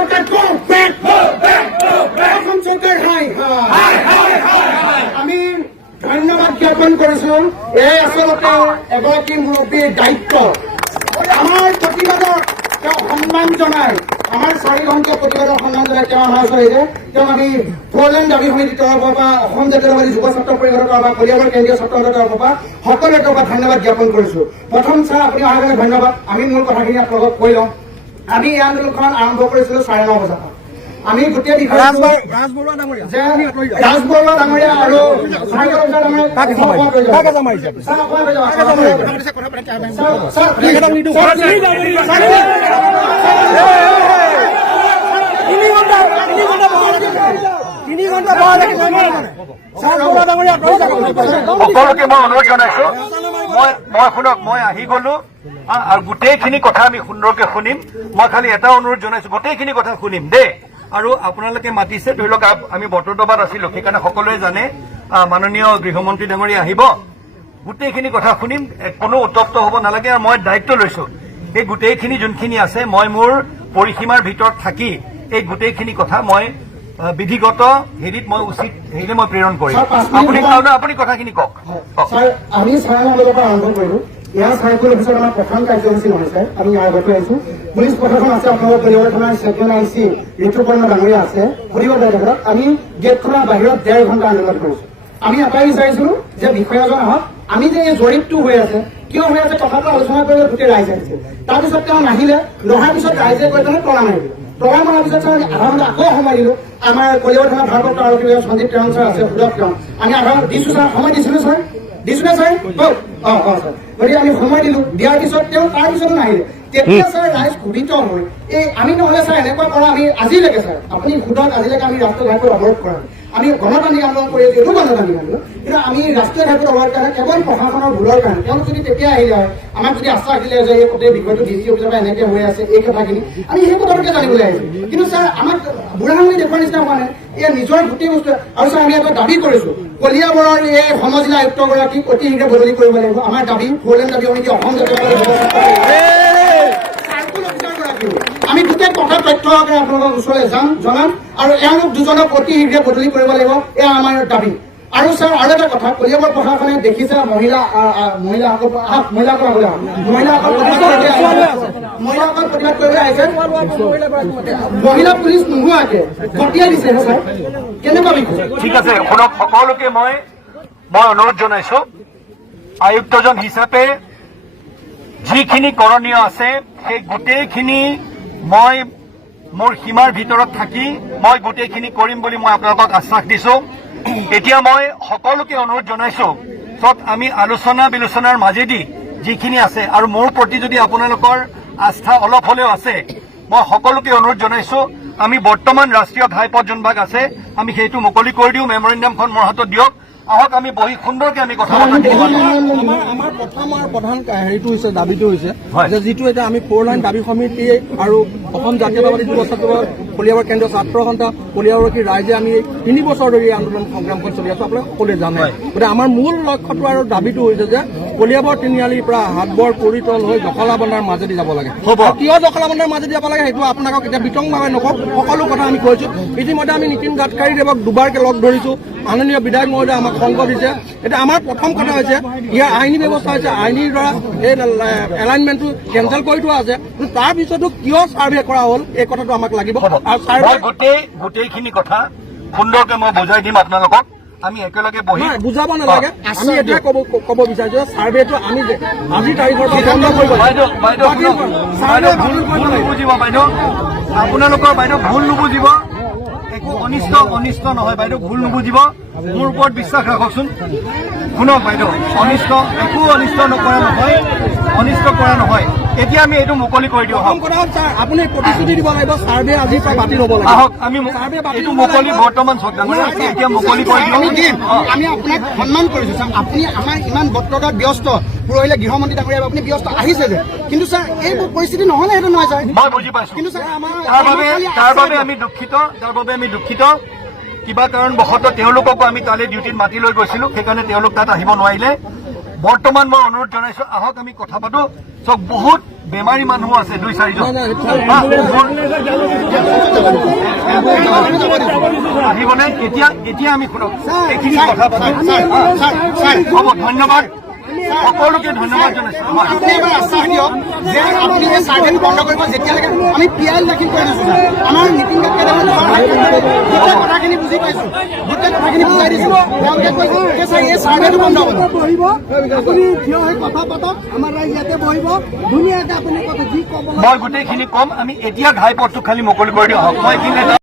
সৰকাৰ go back Assam সৰকাৰ হাই হাই আমি ধন্যবাদ জ্ঞাপন কৰিছো। এই আচলতে এগৰাকী মুৰব্বীৰ দায়িত্ব। আমাৰ প্ৰতিবাদক তেওঁ সন্মান জনাই, আমাৰ 4 ঘণ্টা প্ৰতিবাদক সন্মান জনাই তেওঁ আমাৰ ওচৰতে তেওঁ আমি ফ'ৰলেন দাবী সমিতিৰ তৰফৰ পৰা, অসম জাতীয়তাবাদী যুৱ ছাত্ৰ পৰিষদৰ তৰফৰ পৰা, কলিয়াবৰ কেন্দ্ৰীয় ছাত্ৰ সংঘৰ তৰফৰ পৰা সকলোৰে তৰফৰ ধন্যবাদ জ্ঞাপন কৰিছো। প্ৰথম ছাৰ আপুনি অহাৰ কাৰণে ধন্যবাদ। আমি মূল কথাখিনি আপোনালোকক কৈ লওঁ। আমি এই আন্দোলনখন আৰম্ভ কৰিছিলো 9:30 বজাত। আমি গোটেই বিষয় ৰাজবৰুৱা ডাঙৰীয়া আৰু সকলোকে মই অনুৰোধ জনাইছো, মই শুনক, মই আহি গলো আৰু গোটেইখিনি কথা আমি সুন্দৰকে শুনিম। মই খালি এটা অনুৰোধ জনাইছো, গোটেইখিনি কথা শুনিম দেই। আৰু আপোনালোকে মাতিছে, ধৰি লওক আমি বটদ্ৰৱাত আছিলো, সেইকাৰণে সকলোৱে জানে মাননীয় গৃহমন্ত্ৰী ডাঙৰীয়া আহিব, গোটেইখিনি কথা শুনিম, কোনো উত্তপ্ত হ'ব নালাগে। আৰু মই দায়িত্ব লৈছো, এই গোটেইখিনি যোনখিনি আছে মই মোৰ পৰিসীমাৰ ভিতৰত থাকি এই গোটেইখিনি কথা মই বিধিগত হেৰিত মই উচিত হেৰিলে মই প্ৰেৰণ কৰিম। আপুনি কথাখিনি কওক। আমি 9:30 বজাৰ পৰা আৰম্ভ কৰিলো। ইয়াৰ চাৰ্কুল অফিচত আমাৰ প্ৰধান কাৰ্যসূচী নহয় ছাৰ, আমি ইয়াৰ আগতে আহিছো। পুলিচ প্ৰশাসন আছে, আপোনালোকৰ কলিয়াবৰ থানাৰ ছেকেণ্ড IC ঋতুপৰ্ণ ডাঙৰীয়া আছে, সুধিব তেখেতক। আমি গেটখনৰ বাহিৰত 1.5 ঘণ্টা আন্দোলন কৰিছো। আমি এটাই বিচাৰিছিলো যে বিষয়াজন আহক, আমি যে এই জৰীপটো হৈ আছে, কিয় হৈ আছে কথাটো আলোচনা কৰিলে গোটেই ৰাইজ আহিছে। তাৰপিছত তেওঁ নাহিলে, নহাৰ পিছত ৰাইজে কৈ পেলাই তলা মাৰিলে। তলা মৰাৰ পিছত ছাৰ আমি আধা ঘণ্টা আকৌ সময় দিলো। আমাৰ কলিয়াবৰ থানাৰ ভাৰপ্ৰাপ্ত আৰক্ষী বিষয়া সঞ্জীৱ টেৰং ছাৰ আছে, সুদক তেওঁ আমি আধা দিছো ছাৰ, সময় দিছিলো ছাৰ, দিছিলে ছাৰ ছাৰ। গতিকে আমি সময় দিলো, দিয়াৰ পিছত তেওঁ তাৰ পিছতো নাহিলে। তেতিয়া ছাৰ ৰাইজ ক্ষোভিত হৈ এই আমি নহলে ছাৰ এনেকুৱা কৰা আমি আজিলৈকে ছাৰ আপুনি সুধক, আজিলৈকে আমি ৰাষ্ট্ৰীয় ঘাইপথ অৱৰোধ কৰা, আমি গণতান্ত্ৰিক আন্দোলন কৰি আছো, এইটো গণতান্ত্ৰিক আন্দোলন, কিন্তু আমি ৰাষ্ট্ৰীয় ঘাইপথ অৱৰোধ কাৰণে কেৱল প্ৰশাসনৰ ভুলৰ কাৰণে। তেওঁলোক যদি তেতিয়া আহিলে হয়, আমাক যদি আশ্বাস দিলে যে এই গোটেই বিষয়টো DC অফিচৰ পৰা এনেকে হৈ আছে, এই কথাখিনি আমি সেই কথাটোকে জানিবলৈ আহিছো। কিন্তু ছাৰ আমাক বুঢ়া আঙুলি দেখুৱাৰ নিচিনা হোৱা নাই, এয়া নিজৰ গোটেই বস্তু। আৰু ছাৰ আমি এটা দাবী কৰিছো, কলিয়াবৰৰ এই সমজিলা আয়ুক্তগৰাকীক অতি শীঘ্ৰে বদলি কৰিব লাগিব। আমাৰ দাবী, ফ'ৰলেন দাবী সমিতি অসম আমি গোটেই কথা তথ্য আপোনালোকৰ ওচৰলৈ যাম, জনাম, আৰু এওঁলোক দুজনক অতি শীঘ্ৰে বদলি কৰিব লাগিব, এয়া আমাৰ দাবী। আৰু ছাৰ আৰু এটা কথা, কলিয়াবৰ প্ৰশাসনে দেখিছে মহিলাসকল প্ৰতিবাদ কৰিবলৈ আহিছে, মহিলা পুলিচ নোহোৱাকে গতিয়াই দিছে ছাৰ, কেনেকুৱা বিষয়? ঠিক আছে, শুনক, সকলোকে মই অনুৰোধ জনাইছো, আয়ুক্তজন হিচাপে যিখিনি কৰণীয় আছে সেই গোটেইখিনি মই মোৰ সীমাৰ ভিতৰত থাকি মই গোটেইখিনি কৰিম বুলি মই আপোনালোকক আশ্বাস দিছো। এতিয়া মই সকলোকে অনুৰোধ জনাইছো, য'ত আমি আলোচনা বিলোচনাৰ মাজেদি যিখিনি আছে, আৰু মোৰ প্ৰতি যদি আপোনালোকৰ আস্থা অলপ হলেও আছে, মই সকলোকে অনুৰোধ জনাইছো, আমি বৰ্তমান ৰাষ্ট্ৰীয় ঘাইপথ যোনভাগ আছে আমি সেইটো মুকলি কৰি দিওঁ, মেমৰেণ্ডামখন মোৰ হাতত দিয়ক, আহক আমি বহি সুন্দৰকে আমি কথা পাতিম। আমাৰ প্ৰথম আৰু প্ৰধান হেৰিটো হৈছে, দাবীটো হৈছে যে যিটো এতিয়া আমি 4 লাইন দাবী সমিতি আৰু অসম জাতীয়তাবাদী যুৱ ছাত্ৰ কলিয়াবৰ কেন্দ্ৰীয় ছাত্ৰ সন্থা কলিয়াবৰবাসী ৰাইজে আমি 3 বছৰ ধৰি এই আন্দোলন সংগ্ৰামখন চলি আছো, আপোনালোকে সকলোৱে জানে। গতিকে আমাৰ মূল লক্ষ্যটো আৰু দাবীটো হৈছে যে কলিয়াবৰ তিনিআলিৰ পৰা হাটবৰ কৰিতল হৈ জখলাবন্ধাৰ মাজেদি যাব লাগে। কিয় জখলাবন্ধাৰ মাজেদি যাব লাগে সেইটো আপোনালোকক এতিয়া বিতংভাৱে নকওঁ, সকলো কথা আমি কৈছো। ইতিমধ্যে আমি নীতিন গাডকাৰীদেৱক দুবাৰকে লগ ধৰিছো, মাননীয় বিধায়ক মহোদয়ে আমাক সংগ দিছে। এতিয়া আমাৰ প্ৰথম কথা হৈছে ইয়াৰ আইনী ব্যৱস্থা হৈছে, আইনীৰ দ্বাৰা এই এলাইনমেণ্টটো কেঞ্চেল কৰি থোৱা আছে, কিন্তু তাৰ পিছতো কিয় ছাৰ্ভে কৰা হ'ল এই কথাটো আমাক লাগিব। আৰু গোটেইখিনি কথা সুন্দৰকে মই বুজাই দিম আপোনালোকক, আমি একেলগে বহি বুজাব নালাগে। আমি এতিয়া ক'ব বিচাৰিছো ছাৰ্ভেটো আমি আজিৰ তাৰিখৰ পৰা বন্ধ কৰিব বাইদেউ ভুল নুবুজিব, বাইদেউ আপোনালোকৰ বাইদেউ ভুল নুবুজিব, একো অনিষ্ট নহয় বাইদেউ, ভুল নুবুজিব, মোৰ ওপৰত বিশ্বাস ৰাখকচোন। শুনক বাইদেউ, একো অনিষ্ট কৰা নহয়। এতিয়া আমি এইটো মুকলি কৰি দিওঁ, আপুনি প্ৰতিশ্ৰুতি দিব লাগিব ছাৰ্ভে আজিৰ পৰা বাতিল হ'ব লাগে। আহক আমি এইটো মুকলি বৰ্তমান এতিয়া মুকলি কৰি দিওঁ। আমি আপোনাক সন্মান কৰিছো ছাৰ, আপুনি আমাৰ ইমান বক্তৃতাত ব্যস্ত, পৰহিলে গৃহমন্ত্ৰী ডাঙৰীয়া আপুনি ব্যস্ত আহিছে যে, কিন্তু ছাৰ এইবোৰ পৰিস্থিতি নহলে সেইটো নহয় ছাৰ। মই বুজি পাইছো, কিন্তু ছাৰ তাৰ বাবে আমি দুখিত। কিবা কাৰণবশতঃ তেওঁলোককো আমি তালৈ ডিউটিত মাতি লৈ গৈছিলো, সেইকাৰণে তেওঁলোক তাত আহিব নোৱাৰিলে। বৰ্তমান মই অনুৰোধ জনাইছো আহক আমি কথা পাতো চাওক বহুত বেমাৰী মানুহ আছে 2-4জন আহিবনে এতিয়া আমি শুনক এইখিনি কথা পাতিম হ'ব ধন্যবাদ সকলোকে ধন্যবাদ জনাইছো আপুনি এবাৰ আশ্বাস দিয়ক যে আপুনি এই চাৰ্ভেটো বন্ধ কৰিব যেতিয়ালৈকে আমি পিয়াল দাখিল কৰি দিছো আমাৰ নীতিন গোটেই কথাখিনি বুজি পাইছো গোটেই কথাখিনি বুজাই দিছো তেওঁলোকে কৈছে এই চাৰ্ভেটো বন্ধ কৰিব আপুনি থিয় হৈ কথা পাতক আমাৰ ৰাইজ ইয়াতে বহিব ধুনীয়াকে আপুনি কথা যি ক'ব মই গোটেইখিনি কম আমি এতিয়া ঘাইপথটো খালি মুকলি কৰি দিয়া হওক মই এইখিনি